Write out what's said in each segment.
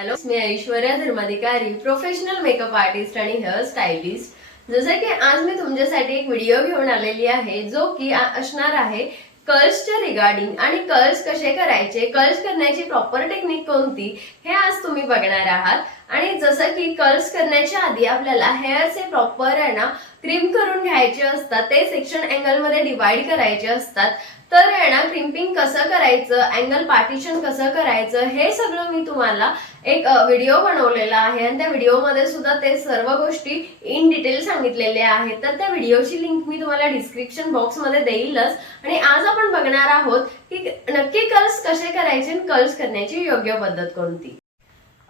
Hello, मी Aishwarya Dharmadhikari, professional makeup artist आणि hair stylist. जसं की आज मी तुमच्यासाठी एक व्हिडिओ घेऊन आलेली आहे जो की असणार आहे कर्ल्सच्या रिगार्डिंग आणि कर्ल्स कसे करायचे, कर्ल्स करण्याची प्रॉपर टेक्निक कोणती हे आज तुम्ही बघणार आहात। आणि जसं की कर्ल्स करण्याच्या आधी आपल्याला हेअरचे प्रॉपर आहे ना क्रीम करून घ्यायचे असतात, ते सेक्शन अँगल मध्ये डिवाइड करायचे असतात। तर आहे ना क्रिम्पिंग कसं करायचं, अँगल पार्टिशन कसं करायचं हे सगळं मी तुम्हाला एक व्हिडिओ बनवलेला आहे आणि त्या व्हिडिओमध्ये सुद्धा ते सर्व गोष्टी इन डिटेल सांगितलेल्या आहेत। तर त्या व्हिडिओची लिंक मी तुम्हाला डिस्क्रिप्शन बॉक्स मध्ये देईलच। आणि आज आपण बघणार आहोत की नक्की कर्ल्स कसे करायचे आणि कर्ल्स करण्याची योग्य पद्धत कोणती।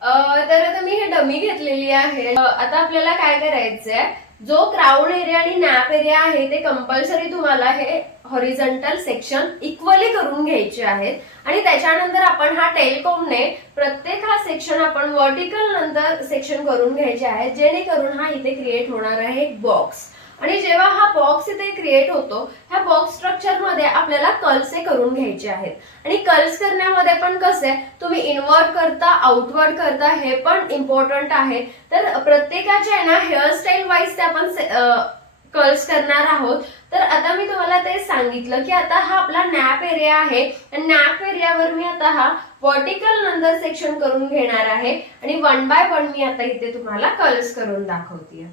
तर आता मी हे डमी घेतलेली आहे। आता आपल्याला काय करायचंय, जो क्राउन एरिया आणि नॅप एरिया आहे ते कंपल्सरी तुम्हाला हे हॉरिझॉन्टल सेक्शन इक्वली करून घ्यायचे आहेत। आणि त्याच्यानंतर आपण हा टेल कोम्बने प्रत्येक हा सेक्शन आपण वर्टिकल नंतर सेक्शन करून घ्यायचे आहे, जेणेकरून हा इथे क्रिएट होणार आहे एक बॉक्स। आणि जेव्हा हा बॉक्स इथे क्रिएट होतो, ह्या बॉक्स स्ट्रक्चर मध्ये आपल्याला कर्ल्स करून घ्यायचे आहेत। आणि कर्ल्स करण्यामध्ये पण कसे तुम्ही इनवर्ड करता आउटवर्ड करता हे पण इम्पॉर्टंट आहे। तर प्रत्येकाच्या आहे ना हेअरस्टाईल वाईज ते आपण कर्ल्स करणार आहोत। तर आता मी तुम्हाला ते सांगितलं की आता हा आपला नॅप एरिया आहे आणि नॅप एरियावर मी आता हा वर्टिकल नंतर सेक्शन करून घेणार आहे आणि 1 बाय 1 मी आता इथे तुम्हाला कर्ल्स करून दाखवते।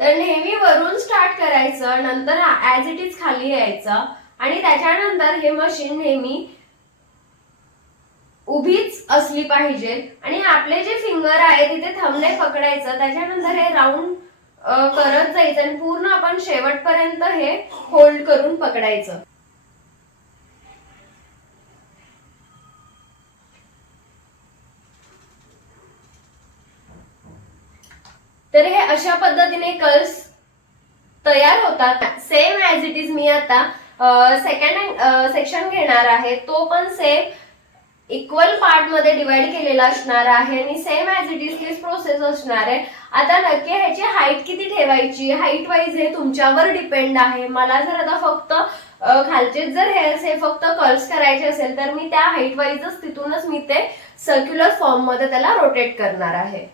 तर नेहमी वरून स्टार्ट करायचं, नंतर ऍज इट इज खाली यायचं आणि त्याच्यानंतर हे मशीन नेहमी उभीच असली पाहिजे। आणि आपले जे फिंगर आहे तिथे थंबने पकडायचं, त्याच्यानंतर हे राऊंड करत जायचं आणि पूर्ण आपण शेवटपर्यंत हे होल्ड करून पकडायचं। तर हे अशा पद्धतीने कर्ल्स तयार होतात। Same as it is me आता सेकंड सेक्शन घेणार आहे, तो पण सेम इक्वल पार्ट मध्ये डिवाइड केलेला असणार आहे आणि सेम ऍज इट इज हीच प्रोसेस असणार आहे। आता नक्की ह्याची हाईट किती ठेवायची, हाईट वाईज हे तुमच्यावर डिपेंड आहे। मला जर आता फक्त खालचे जर हेअर्स हे फक्त कर्ल्स करायचे असेल तर मी त्या हाईट वाईजच तिथूनच मी ते सर्क्युलर फॉर्म मध्ये त्याला रोटेट करणार आहे।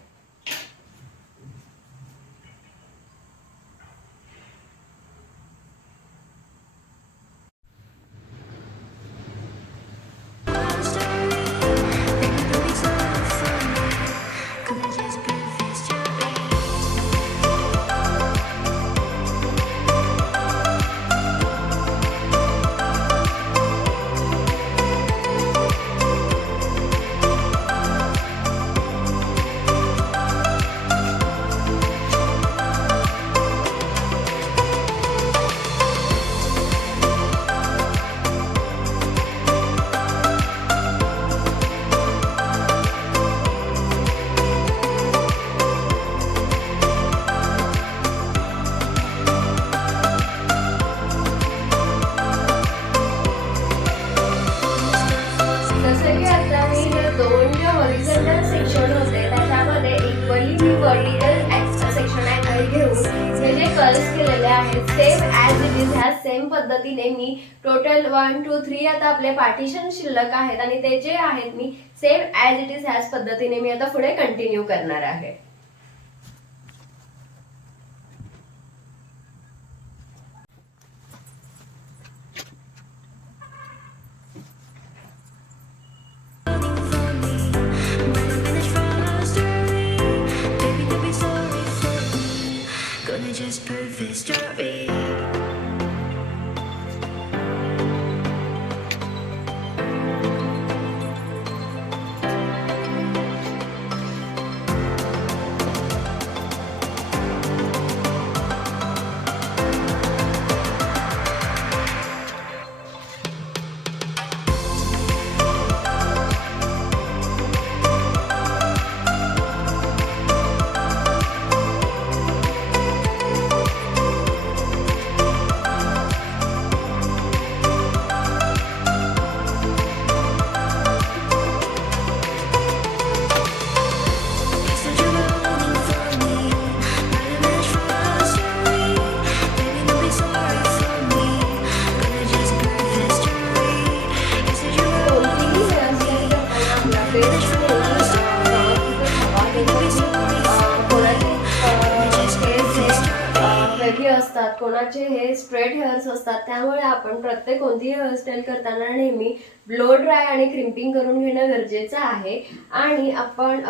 सेम ऍज इट इज ह्या सेम पद्धतीने मी टोटल 1 2 3 आता आपले पार्टिशन शिल्लक आहेत आणि ते जे आहेत मी सेम ऍज इट इज ह्याच पद्धतीने मी आता पुढे कंटिन्यू करणार आहे। Just prove this story. Curly असतात, कोणाचे हे स्ट्रेट हेअर्स असतात. त्यामुळे आपण प्रत्येक कोणतीही हेअरस्टाईल करताना नेहमी ब्लो ड्राय आणि क्रिम्पिंग करून घेणं गरजेचं आहे. आणि आपण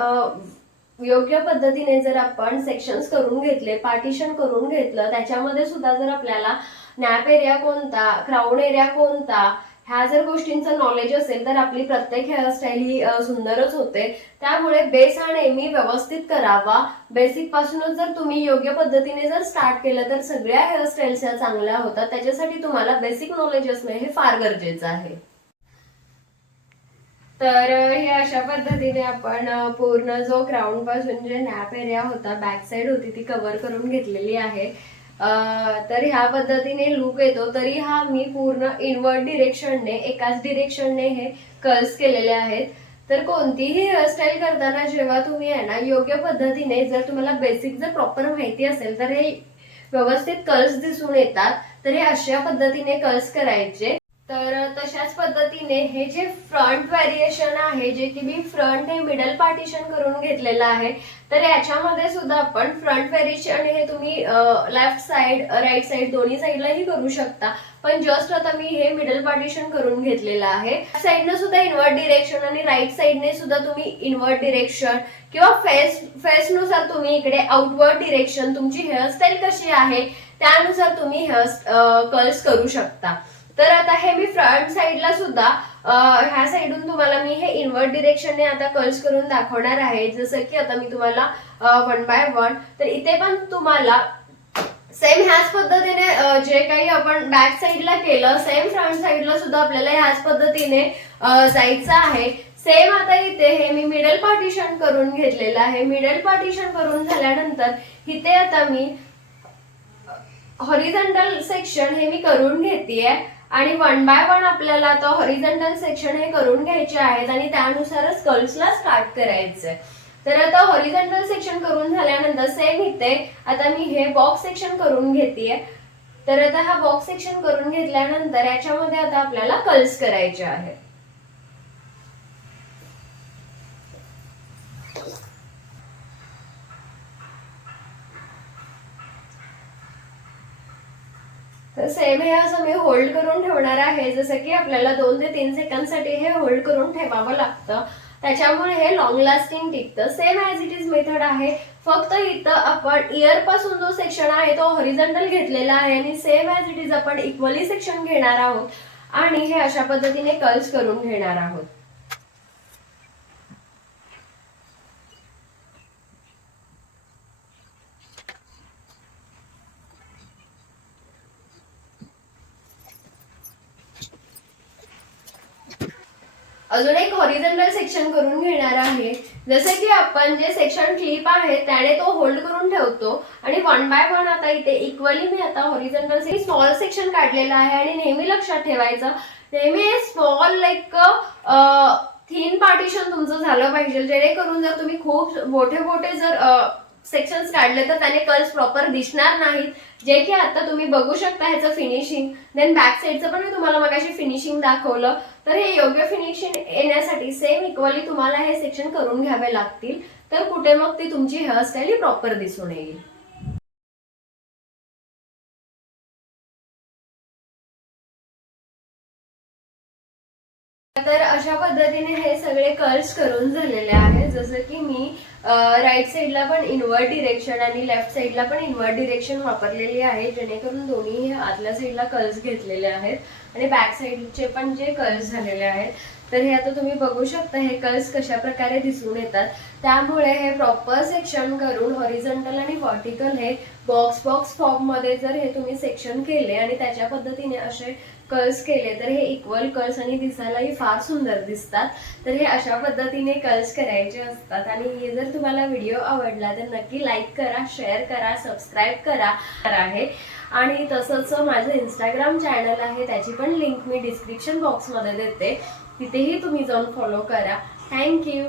योग्य पद्धतीने जर आपण सेक्शन्स करून घेतले, पार्टिशन करून घेतलं, त्याच्यामध्ये सुद्धा जर आपल्याला नॅप एरिया कोणता, क्राऊन एरिया कोणता, ह्या जर गोष्टींचं नॉलेज असेल तर आपली प्रत्येक हेअरस्टाईल ही सुंदरच होते. त्यामुळे बेस हा नेहमी व्यवस्थित करावा. बेसिक पासूनच जर तुम्ही योग्य पद्धतीने जर स्टार्ट केलं तर सगळ्या हेअरस्टाईल्स ह्या चांगल्या होतात. त्याच्यासाठी तुम्हाला बेसिक नॉलेज असणं हे फार गरजेचं आहे. तर हे अशा पद्धतीने आपण पूर्ण जो क्राऊन पासून जे नॅप एरिया होता, बॅक साइड होती, ती कव्हर करून घेतलेली आहे. तर ह्या पद्धतीने लुक येतो. तरी हा मी पूर्ण इनवर्ड डिरेक्शनने, एकाच डिरेक्शनने हे कर्ल्स केलेले आहेत. तर कोणतीही हेअरस्टाईल करताना जेव्हा तुम्ही आहे ना योग्य पद्धतीने जर तुम्हाला बेसिक जर प्रॉपर माहिती असेल तर हे व्यवस्थित कर्ल्स दिसून येतात. तर हे अशा पद्धतीने कर्ल्स करायचे. तर तशाच पद्धतीने हे जे फ्रंट व्हेरिएशन आहे, जे की मी फ्रंट हे मिडल पार्टिशन करून घेतलेलं आहे. तर याच्यामध्ये सुद्धा आपण फ्रंट व्हेरिएशन हे तुम्ही लेफ्ट साइड, राईट साइड दोन्ही साइडलाही करू शकता. पण जस्ट आता मी हे मिडल पार्टिशन करून घेतलेलं आहे. साइडने सुद्धा इनवर्ट डिरेक्शन आणि राईट साइडने सुद्धा तुम्ही इनवर्ट डिरेक्शन किंवा फेसनुसार तुम्ही इकडे आउटवर्ड डिरेक्शन, तुमची हेअरस्टाईल कशी आहे त्यानुसार तुम्ही कर्ल्स करू शकता. तर आता हे मी फ्रंट साइडला सुद्धा ह्या साइडून तुम्हाला मी हे इनवर्ट डिरेक्शनने आता कर्ल्स करून दाखवणार आहे. जसं की आता मी तुम्हाला 1 बाय 1, तर इथे पण तुम्हाला सेम ह्याच पद्धतीने जे काही आपण बॅक साइडला केलं, सेम फ्रंट साइडला सुद्धा आपल्याला ह्याच पद्धतीने जायचं आहे. सेम आता इथे हे मी मिडल पार्टिशन करून घेतलेलं आहे. मिडल पार्टिशन करून झाल्यानंतर इथे आता मी हॉरिझॉन्टल सेक्शन हे मी करून घेतेय आणि 1 बाय 1 आपल्याला आता हॉरिझॉन्टल सेक्शन हे करून घ्यायचे आहेत आणि त्यानुसारच कर्ल्सला स्टार्ट करायचंय. तर आता हॉरिझॉन्टल सेक्शन करून झाल्यानंतर सेम इथे आता मी हे बॉक्स सेक्शन करून घेतेय. तर आता हा बॉक्स सेक्शन करून घेतल्यानंतर याच्यामध्ये आता आपल्याला कर्ल्स करायचे आहेत. तर सेम हे असं मी होल्ड करून ठेवणार आहे. जसं की आपल्याला 2 ते 3 सेकंदसाठी हे होल्ड करून ठेवावं लागतं. त्याच्यामुळे हे लॉंग लास्टिंग टिकतं. Same as it is method आहे. फक्त इथं आपण इयर पासून जो सेक्शन आहे तो हॉरिझॉन्टल घेतलेला आहे आणि सेम ॲज इट इज आपण इक्वली सेक्शन घेणार आहोत आणि हे अशा पद्धतीने कर्ल्स करून घेणार आहोत. अजून एक हॉरिझॉन्टल सेक्शन करून घेणार आहे. जसे की आपण जे सेक्शन क्लिप आहे त्याने तो होल्ड करून ठेवतो आणि 1 बाय 1 आता इथे इक्वली मी आता हॉरिझॉन्टल स्मॉल सेक्शन काढलेला आहे. आणि नेहमी लक्षात ठेवायचं, नेहमी स्मॉल लाईक थिन पार्टिशन तुमचं झालं पाहिजे, जेणेकरून जर तुम्ही खूप मोठे जर सेक्शन्स काढले तर त्याने कर्ल्स प्रॉपर दिसणार नाहीत. जे की आता तुम्ही बघू शकता ह्याचं फिनिशिंग. देन बॅक साईडचं पण मी तुम्हाला मगाशी फिनिशिंग दाखवलं. तर हे योग्य फिनिशिंग येण्यासाठी सेम इक्वली तुम्हाला हे सेक्शन करून घ्यावे लागतील. तर कुठे मग ती तुमची हेअरस्टाईल ही प्रॉपर दिसून येईल. तर अशा पद्धतीने हे सगळे कर्ल्स करून झालेले आहेत. जसं की मी राईट साईडला पण इनवर्ट डिरेक्शन आणि लेफ्ट साईडला पण इनवर्ट डिरेक्शन वापरलेली आहे, जेणेकरून दोन्ही आतल्या साईडला कर्ल्स घेतलेले आहेत आणि बॅक साईडचे पण जे कर्ल्स झालेले आहेत. तर हे आता तुम्ही बघू शकता हे कर्ल्स कशा प्रकारे दिसून येतात. त्यामुळे हे प्रॉपर सेक्शन करून हॉरिझॉन्टल आणि व्हर्टिकल हे बॉक्स फॉर्म मध्ये जर हे तुम्ही सेक्शन केले आणि त्याच्या पद्धतीने असे कर्ल्स केले तर हे इक्वल कर्ल्स आणि दिसायलाही फार सुंदर दिसतात. तर हे अशा पद्धतीने कर्ल्स करायचे असतात. आणि हे जर तुम्हाला व्हिडिओ आवडला तर नक्की लाईक करा, शेअर करा, सबस्क्राईब करा आहे. आणि तसंच माझं इंस्टाग्राम चॅनल आहे, त्याची पण लिंक मी डिस्क्रिप्शन बॉक्समध्ये देते, तिथेही तुम्ही जाऊन फॉलो करा. थँक्यू.